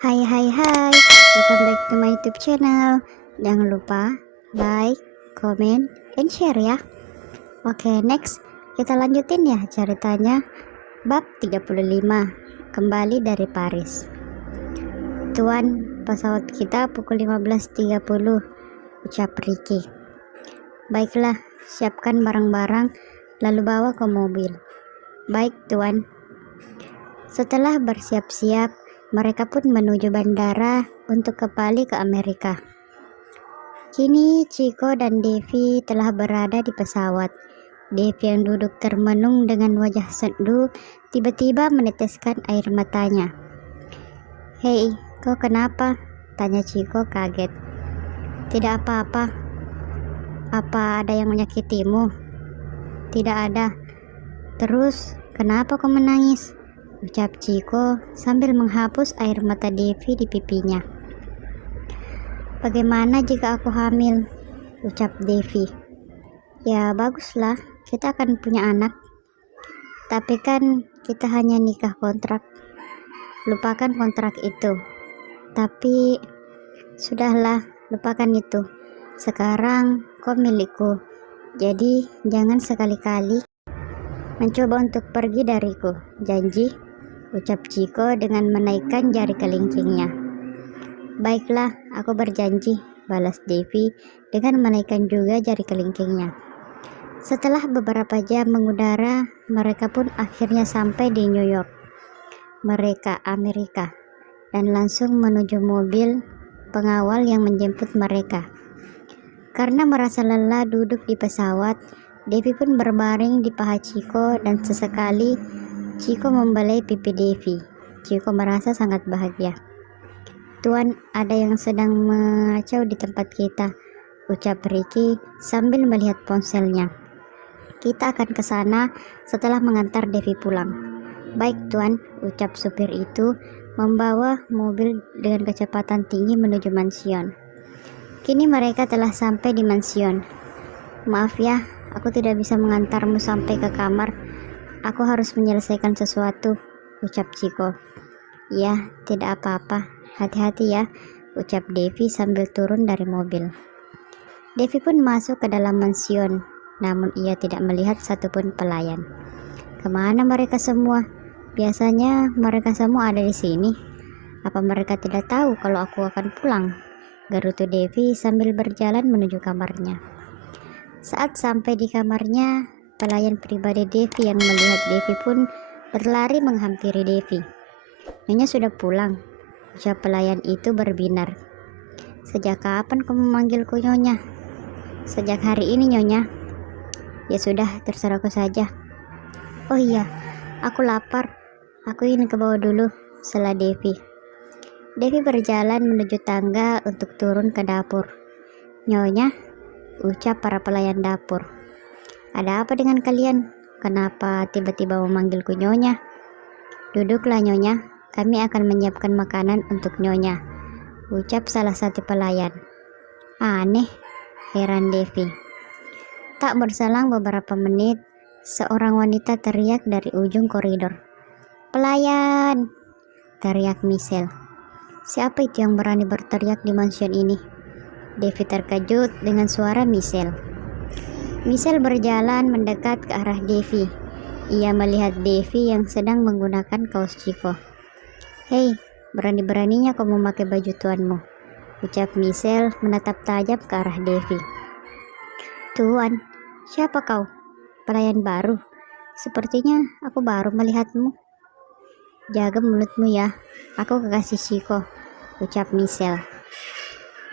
Hai hai hai, welcome back to my YouTube channel. Jangan lupa like, comment, and share ya. Oke, next kita lanjutin ya ceritanya bab 35. Kembali dari Paris. Tuan, pesawat kita pukul 15.30, ucap Ricky. Baiklah, siapkan barang-barang lalu bawa ke mobil. Baik, Tuan. Setelah bersiap-siap, mereka pun menuju bandara untuk kembali ke Amerika. Kini Chico dan Devi telah berada di pesawat. Devi yang duduk termenung dengan wajah sendu tiba-tiba meneteskan air matanya. "Hei, kau kenapa?" tanya Chico kaget. "Tidak apa-apa. Apa ada yang menyakitimu?" "Tidak ada." "Terus, kenapa kau menangis?" ucap Chico sambil menghapus air mata Devi di pipinya. "Bagaimana jika aku hamil?" ucap Devi. "Ya baguslah, kita akan punya anak. Tapi kan kita hanya nikah kontrak." "Lupakan kontrak itu." "Tapi..." "Sudahlah, lupakan itu. Sekarang kau milikku. Jadi jangan sekali-kali mencoba untuk pergi dariku. Janji?" ucap Chico dengan menaikkan jari kelingkingnya. "Baiklah, aku berjanji," balas Devi dengan menaikkan juga jari kelingkingnya. Setelah beberapa jam mengudara, mereka pun akhirnya sampai di New York, Amerika, dan langsung menuju mobil pengawal yang menjemput mereka. Karena merasa lelah duduk di pesawat, Devi pun berbaring di paha Chico dan sesekali Chico membelai pipi Devi. Chico merasa sangat bahagia. "Tuan, ada yang sedang mengacau di tempat kita," ucap Ricky sambil melihat ponselnya. "Kita akan ke sana setelah mengantar Devi pulang." "Baik, Tuan," ucap supir itu membawa mobil dengan kecepatan tinggi menuju mansion. Kini mereka telah sampai di mansion. "Maaf ya, aku tidak bisa mengantarmu sampai ke kamar. Aku harus menyelesaikan sesuatu," ucap Chico. "Ya, tidak apa-apa. Hati-hati ya," ucap Devi sambil turun dari mobil. Devi pun masuk ke dalam mansion, namun ia tidak melihat satupun pelayan. "Kemana mereka semua? Biasanya mereka semua ada di sini. Apa mereka tidak tahu kalau aku akan pulang?" gerutu Devi sambil berjalan menuju kamarnya. Saat sampai di kamarnya, pelayan pribadi Devi yang melihat Devi pun berlari menghampiri Devi. "Nyonya sudah pulang," ucap pelayan itu berbinar. "Sejak kapan kamu memanggilku Nyonya?" "Sejak hari ini, Nyonya." "Ya sudah, terserahku saja." "Oh iya, aku lapar. Aku ingin ke bawah dulu," sela Devi. Devi berjalan menuju tangga untuk turun ke dapur. "Nyonya," ucap para pelayan dapur. "Ada apa dengan kalian? Kenapa tiba-tiba memanggilku Nyonya?" "Duduklah Nyonya, kami akan menyiapkan makanan untuk Nyonya," ucap salah satu pelayan. "Aneh," heran Devi. Tak berselang beberapa menit, seorang wanita teriak dari ujung koridor. "Pelayan!" teriak Michelle. "Siapa itu yang berani berteriak di mansion ini?" Devi terkejut dengan suara Michelle. Michelle berjalan mendekat ke arah Devi. Ia melihat Devi yang sedang menggunakan kaos Chico. "Hei, berani-beraninya kau memakai baju tuanmu," ucap Michelle menatap tajam ke arah Devi. "Tuan, siapa kau? Pelayan baru? Sepertinya aku baru melihatmu." "Jaga mulutmu ya, aku kekasih Chico," ucap Michelle.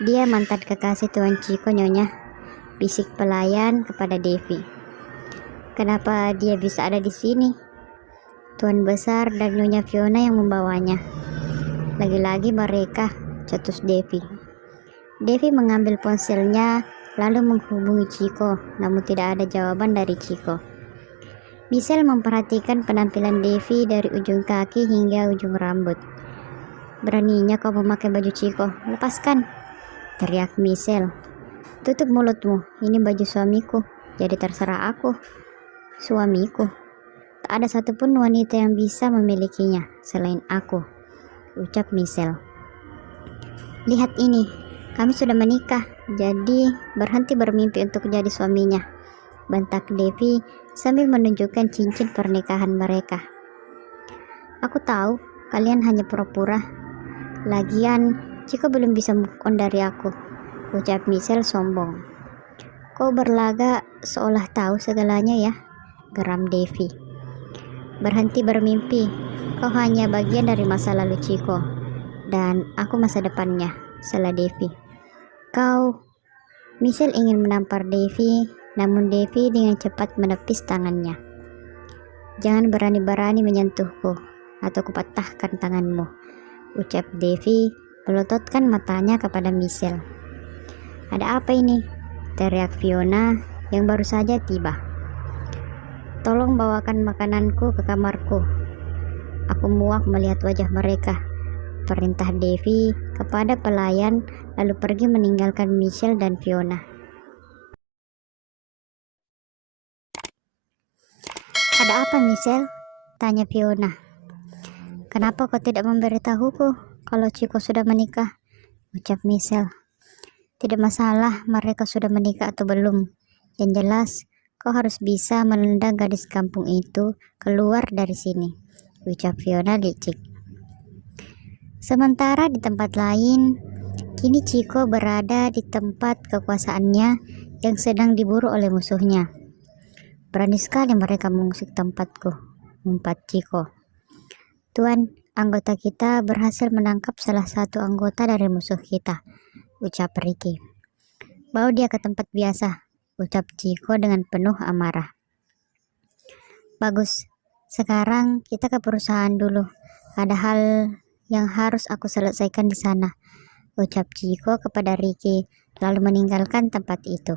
"Dia mantan kekasih Tuan Chico, Nyonya," bisik pelayan kepada Devi. "Kenapa dia bisa ada di sini?" "Tuan besar dan Nyonya Fiona yang membawanya." "Lagi-lagi mereka," cetus Devi. Devi mengambil ponselnya lalu menghubungi Chico, namun tidak ada jawaban dari Chico. Michelle memperhatikan penampilan Devi dari ujung kaki hingga ujung rambut. "Beraninya kau memakai baju Chico, lepaskan!" teriak Michelle. "Tutup mulutmu, ini baju suamiku, jadi terserah aku." "Suamiku? Tak ada satupun wanita yang bisa memilikinya selain aku," ucap Michelle. Lihat ini, kami sudah menikah, jadi berhenti bermimpi untuk jadi suaminya, bentak Devi sambil menunjukkan cincin pernikahan mereka. Aku tahu, kalian hanya pura-pura. Lagian, Ciko belum bisa move on dari aku, ucap Michelle sombong. Kau berlaga seolah tahu segalanya ya, geram Devi. Berhenti bermimpi, kau hanya bagian dari masa lalu Ciko, dan aku masa depannya, salah Devi. Michelle ingin menampar Devi, namun Devi dengan cepat menepis tangannya. Jangan berani-berani menyentuhku, atau kupatahkan tanganmu, ucap Devi melototkan matanya kepada Michelle. Ada apa ini? Teriak Fiona yang baru saja tiba. Tolong bawakan makananku ke kamarku. Aku muak melihat wajah mereka, perintah Devi kepada pelayan, lalu pergi meninggalkan Michelle dan Fiona. Ada apa, Michelle? Tanya Fiona. Kenapa kau tidak memberitahuku kalau Ciko sudah menikah? Ucap Michelle. Tidak masalah mereka sudah menikah atau belum. Yang jelas, kau harus bisa menendang gadis kampung itu keluar dari sini, ucap Fiona licik. Sementara di tempat lain, kini Ciko berada di tempat kekuasaannya yang sedang diburu oleh musuhnya. Berani sekali mereka mengusik tempatku, umpat Ciko. Tuan, anggota kita berhasil menangkap salah satu anggota dari musuh kita, ucap Ricky. Bawa dia ke tempat biasa, ucap Ciko dengan penuh amarah. Bagus, sekarang kita ke perusahaan dulu. Ada hal yang harus aku selesaikan di sana, ucap Ciko kepada Ricky, lalu meninggalkan tempat itu.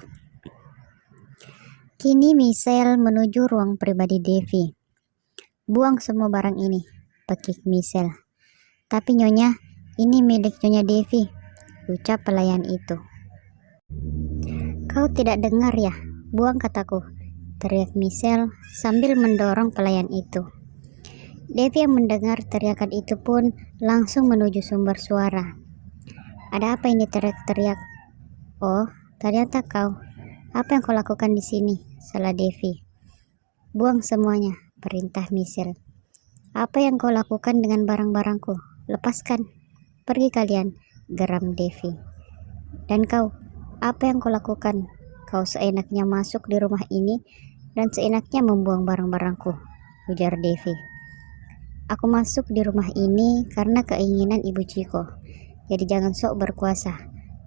Kini Michelle menuju ruang pribadi Devi. Buang semua barang ini, pekik Michelle. Tapi Nyonya, ini milik Nyonya Devi, ucap pelayan itu. Kau tidak dengar ya? Buang kataku, teriak Michelle sambil mendorong pelayan itu. Devi yang mendengar teriakan itu pun langsung menuju sumber suara. Ada apa ini teriak-teriak? Oh, ternyata kau. Apa yang kau lakukan di sini? Salah Devi. Buang semuanya, perintah Michelle. Apa yang kau lakukan dengan barang-barangku? Lepaskan. Pergi kalian, geram Devi. Dan kau, apa yang kau lakukan? Kau seenaknya masuk di rumah ini dan seenaknya membuang barang-barangku, ujar Devi. Aku masuk di rumah ini karena keinginan Ibu Ciko. Jadi jangan sok berkuasa,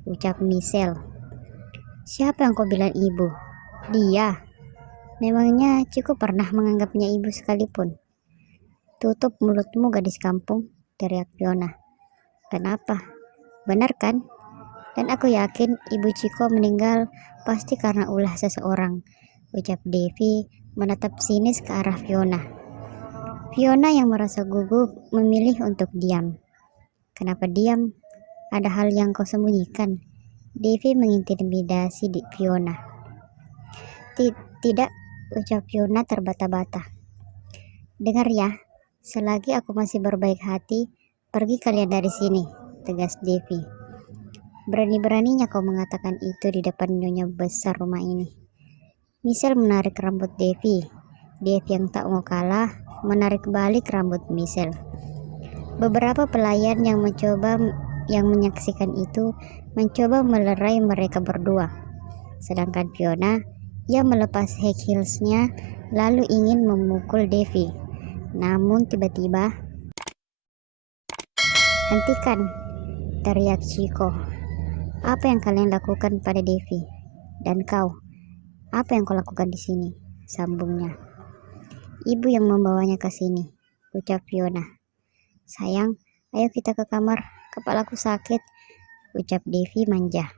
ucap Michelle. Siapa yang kau bilang ibu? Dia. Memangnya Ciko pernah menganggapnya ibu sekalipun? Tutup mulutmu gadis kampung, teriak Fiona. Kenapa? Benar kan? Dan aku yakin Ibu Ciko meninggal pasti karena ulah seseorang, ucap Devi menatap sinis ke arah Fiona. Fiona yang merasa gugup memilih untuk diam. Kenapa diam? Ada hal yang kau sembunyikan? Devi mengintimidasi Fiona. Tidak, ucap Fiona terbata-bata. Dengar ya, selagi aku masih berbaik hati, pergi kalian dari sini, tegas Devi. Berani-beraninya kau mengatakan itu di depan nyonya besar rumah ini. Michelle menarik rambut Devi. Devi yang tak mau kalah menarik balik rambut Michelle. Beberapa pelayan yang menyaksikan itu mencoba melerai mereka berdua. Sedangkan Fiona yang melepas high heelsnya lalu ingin memukul Devi. Namun tiba-tiba, hentikan, teriak Ciko. Apa yang kalian lakukan pada Devi? Dan kau, apa yang kau lakukan di sini? Sambungnya. Ibu yang membawanya ke sini, ucap Fiona. Sayang, ayo kita ke kamar, kepalaku sakit, ucap Devi manja.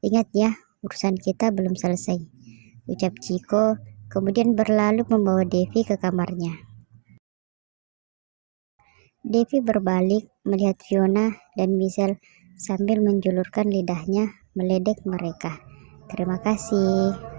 Ingat ya, urusan kita belum selesai, ucap Ciko, kemudian berlalu membawa Devi ke kamarnya. Devi berbalik melihat Fiona dan Michelle sambil menjulurkan lidahnya meledek mereka. Terima kasih.